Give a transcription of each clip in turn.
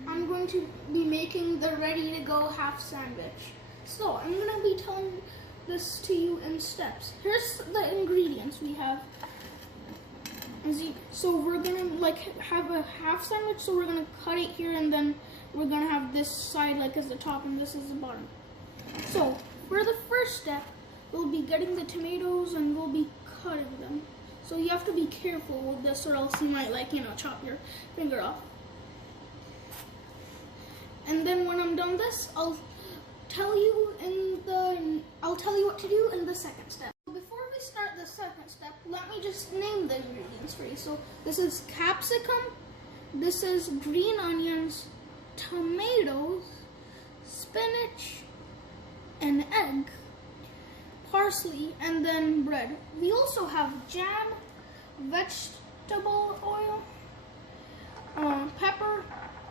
and I'm going to be making the ready-to-go half sandwich. So I'm going to be telling this to you in steps. Here's the ingredients we have. So we're gonna have a half sandwich, so we're gonna cut it here, and then we're gonna have this side as the top and this is the bottom. So for the first step, we'll be getting the tomatoes and we'll be cutting them. So you have to be careful with this, or else you might chop your finger off. And then when I'm done this, I'll tell you what to do in the second step. Before we start the second step, let me just name the ingredients for you. So this is capsicum, this is green onions, tomatoes, spinach, an egg, parsley, and then bread. We also have jam, vegetable oil, pepper,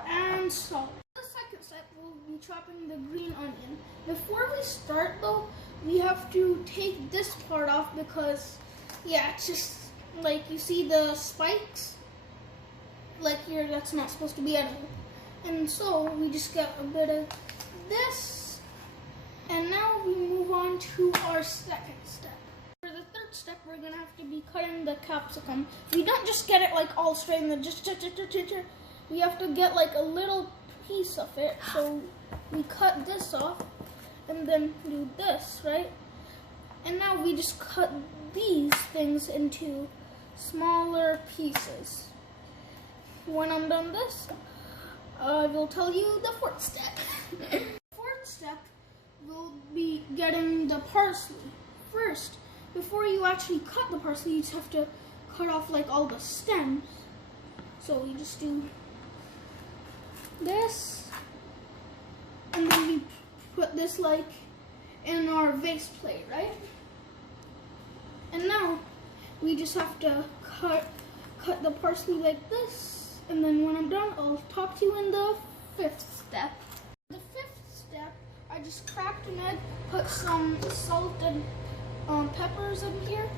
and salt. The second step, we'll be chopping the green onion. Before we start though, we have to take this part off because, it's just you see the spikes, here, that's not supposed to be edible. And so we just get a bit of this, and now we move on to our second step. For the third step, we're gonna have to be cutting the capsicum. We don't just get it all straight and then just we have to get a little piece of it. So we cut this off and then do this, right? And now we just cut these things into smaller pieces. When I'm done this, I will tell you the fourth step. Fourth step, we'll be getting the parsley. First, before you actually cut the parsley, you just have to cut off all the stems. So you just do this, and then we put this in our vase plate, right? And now we just have to cut the parsley like this, and then when I'm done, I'll talk to you in the fifth step. The fifth step, I just cracked an egg, put some salt and peppers in here,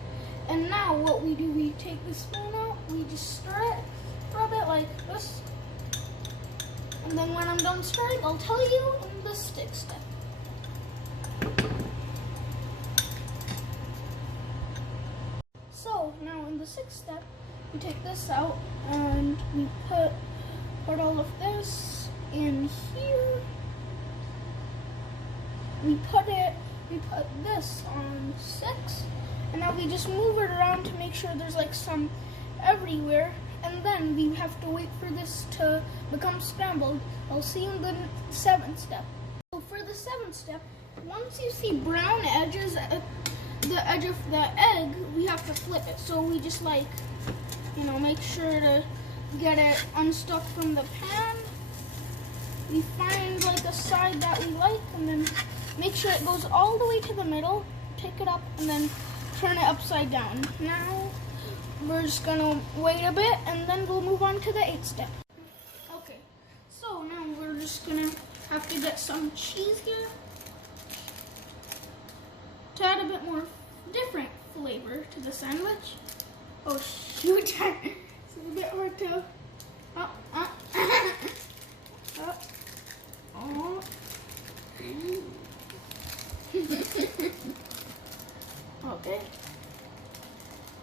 and now what we do, we take the spoon out, we just stir it, rub it like this, and then when I'm done stirring, I'll tell you in the sixth step. So now in the sixth step, we take this out and we put all of this in here. We put this on 6, and now we just move it around to make sure there's some everywhere, and then we have to wait for this to become scrambled. I'll see you in the 7th step. So for the 7th step, once you see brown edges at the edge of the egg, we have to flip it. So we just make sure to get it unstuck from the pan. We find a side that we like, and then make sure it goes all the way to the middle, pick it up, and then turn it upside down. Now we're just gonna wait a bit, and then we'll move on to the 8th step. Okay, so now we're just gonna have to get some cheese here to add a bit more different flavor to the sandwich. Oh shoot, it's a bit hard to, Okay.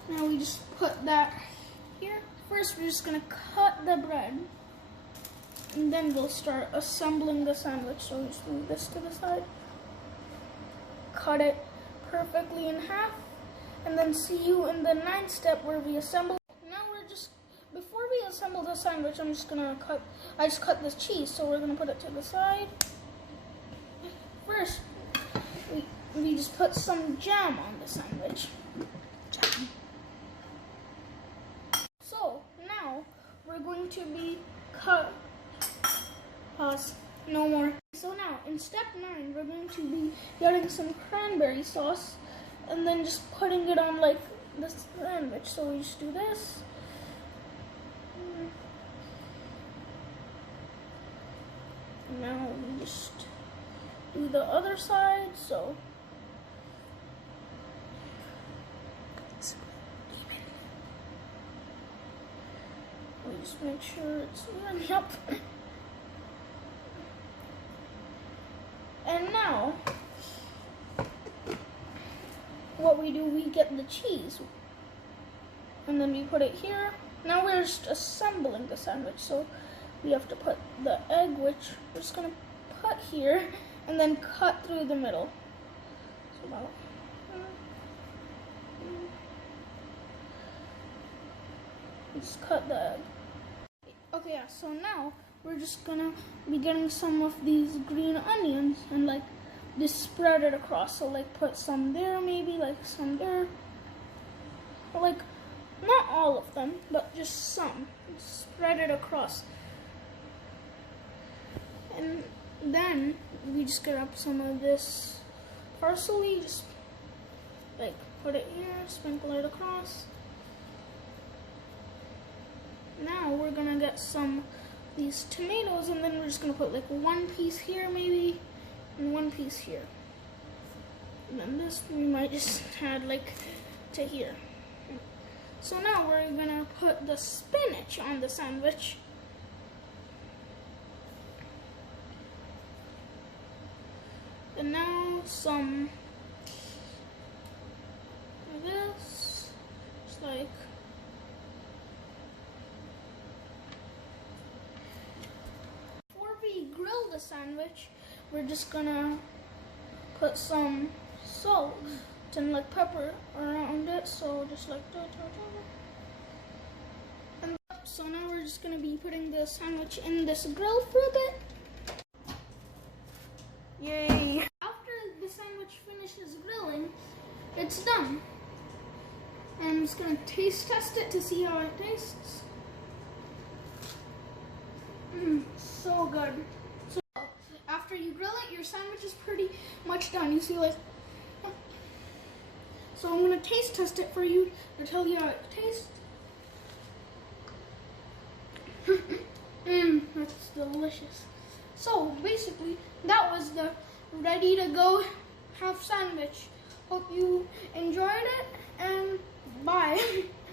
Now we just put that here. First, we're just gonna cut the bread, and then we'll start assembling the sandwich. So we just move this to the side, cut it perfectly in half, and then see you in the 9th step where we assemble. Now before we assemble the sandwich, I just cut this cheese, so we're gonna put it to the side. First, we just put some jam on the sandwich. Jam. So now we're going to be pause, no more. So now in step 9, we're going to be getting some cranberry sauce and then just putting it on this sandwich. So we just do this. Now we just do the other side. So we just make sure it's even up. And now, what we do, we get the cheese. And then we put it here. Now we're just assembling the sandwich. So we have to put the egg, which we're just gonna put here, and then cut through the middle. So about, just cut the egg. Okay, yeah, so now we're just gonna be getting some of these green onions and like just spread it across. So like put some there, maybe like some there, or like not all of them, but just some. Spread it across. And then we just grab some of this parsley, just like put it here, sprinkle it across. Now we're gonna get some these tomatoes, and then we're just gonna put like one piece here maybe, and one piece here. And then this we might just add like to here. So now we're gonna put the spinach on the sandwich. And now some of this, just like before we grill the sandwich, we're just gonna put some salt and like pepper around it, so just like that. And so now we're just gonna be putting the sandwich in this grill for a bit. Yay! After the sandwich finishes grilling, it's done. And I'm just gonna taste test it to see how it tastes. So good. So after you grill it, your sandwich is pretty much done. You see, like. So I'm gonna taste test it for you to tell you how it tastes. That's delicious. So basically, that was the ready to go half sandwich. Hope you enjoyed it, and bye.